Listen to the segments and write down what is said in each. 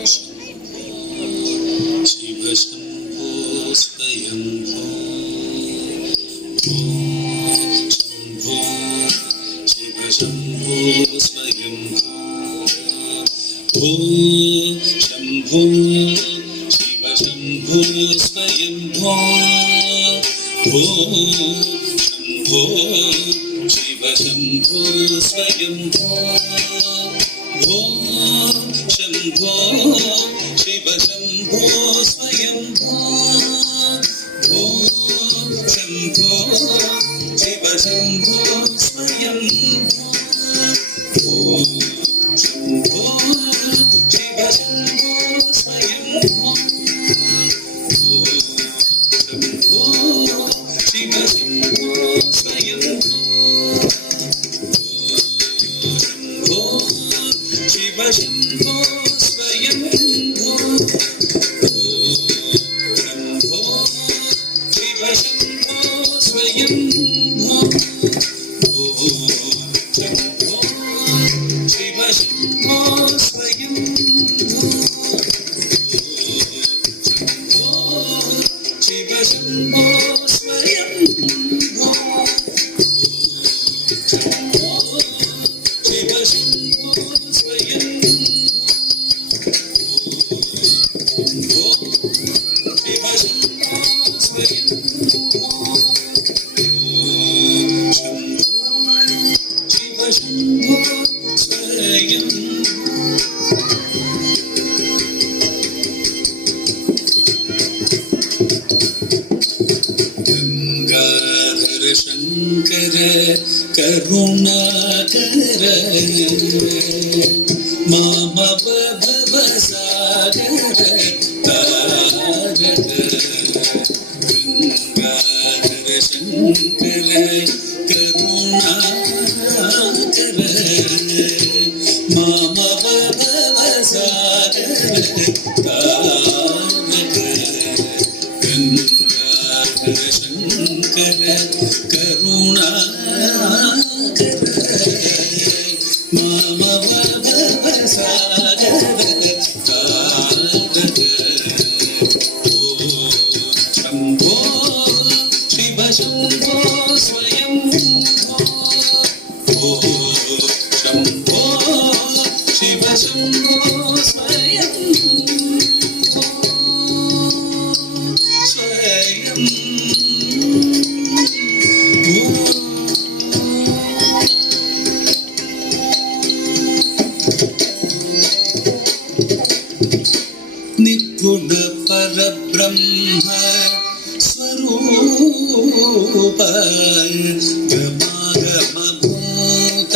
शिव शम्भो स्वयम्भो शम्भो शिव शम्भो स्वयम्भो शम्भो शिव शम्भो स्वयम्भो शम्भो शिव शम्भो स्वयम्भो शम्भो शिव शम्भो स्वयम्भो शम्भो शिव शम्भो स्वयम्भो शम्भो शिव शम्भो स्वयम्भो शम्भो शिव शम्भो स्वयम्भो शम्भो शिव शम्भो स्वयम्भो शम्भो शिव शम्भो स्वयम्भो शम्भो शिव शम्भो स्वयम्भो शम्भो शिव शम्भो स्वयम्भो शम्भो शिव शम्भो स्वयम्भो शिव शम्भो स्वयम्भो शम्भो शिव शम्भो स्वयम्भो गंगाधर शंकर करुणाकर मामव भवसागर तारक गंगाधर शंकर करुणाकर मामव भवसागर तारक गंगाधर शंकर करुणाकर मामव भवसागर तारक शम्भो शिव शम्भो स्वयम्भो शम्भो शिव शम्भो स्वयम्भो निर्गुण परब्रह्म स्वरूप गमागमभूत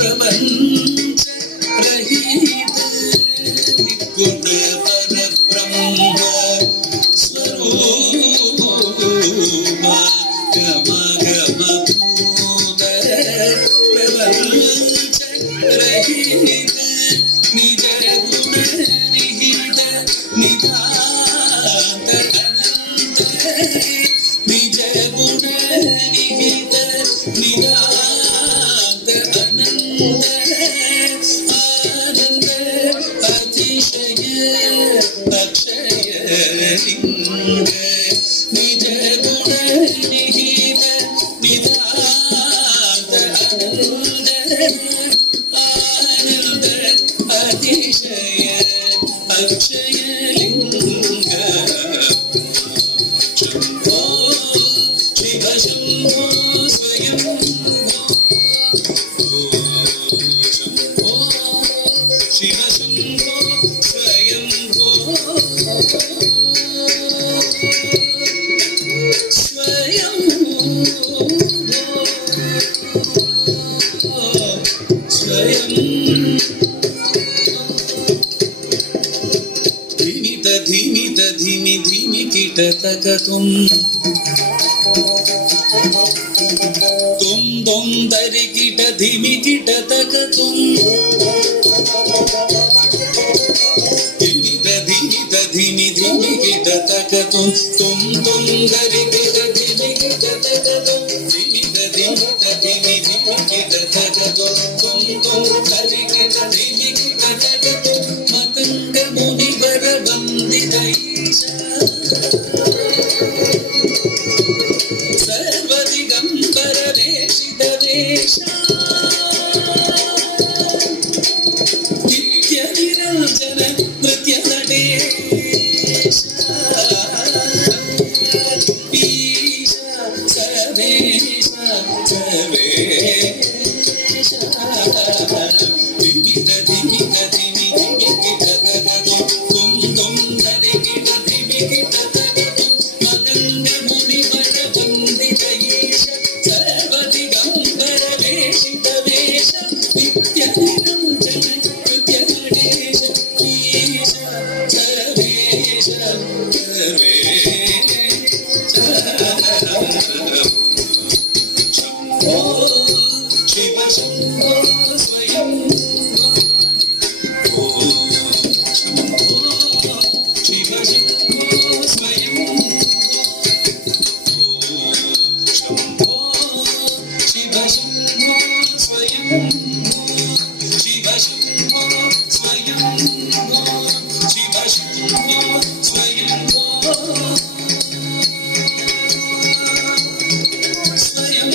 प्रपञ्च रहित निर्गुण परब्रह्म स्वरूप गमागमभूत प्रपञ्च रहित निज गुण निहित निधान अनंत निज गुण निहित निधान अनंत आनंद अतिशय अक्षय लिंग निज गुण निहित निधान अनंत आनंद अतिशय अक्षय लिंग शम्भो शिव शम्भो स्वयम्भो शम्भो शिव शम्भो स्वयम्भो धीमित धीमि धीमि कीटतकतुं तुम दुम दरि कीट धीमि कीटतकतुं धीमित धीमि धीमि कीटतकतुं तुम दरि कीट धीमि कीटतकतुं धीमित धीमि धीमि कीटतकतुं तुम दरि कीट धीमि कीटतकतुं मतंग सर्वदिगम्बर वेशित वेश नित्य निरञ्जन नृत्य नटेश ईश सर्वेश सर्वेश विविध दिमित दिमि दिमित तगदो तुम धरिगिट दिमिगिट तगदो मदंग मुनिवर वंदित ईश सर्वदिगम्बर वेशित वेश नित्य निरञ्जन नृत्य नटेश ईश सर्वेश सर्वेश शिव शंभो स्वयं शिव शंभो स्वयं शंभो शिव शंभो स्वयं शिव शंभो स्वयं शिव शंभो स्वयं स्वयं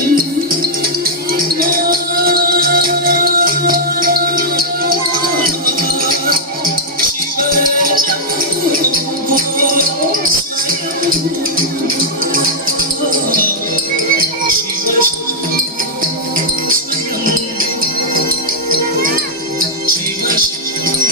शिव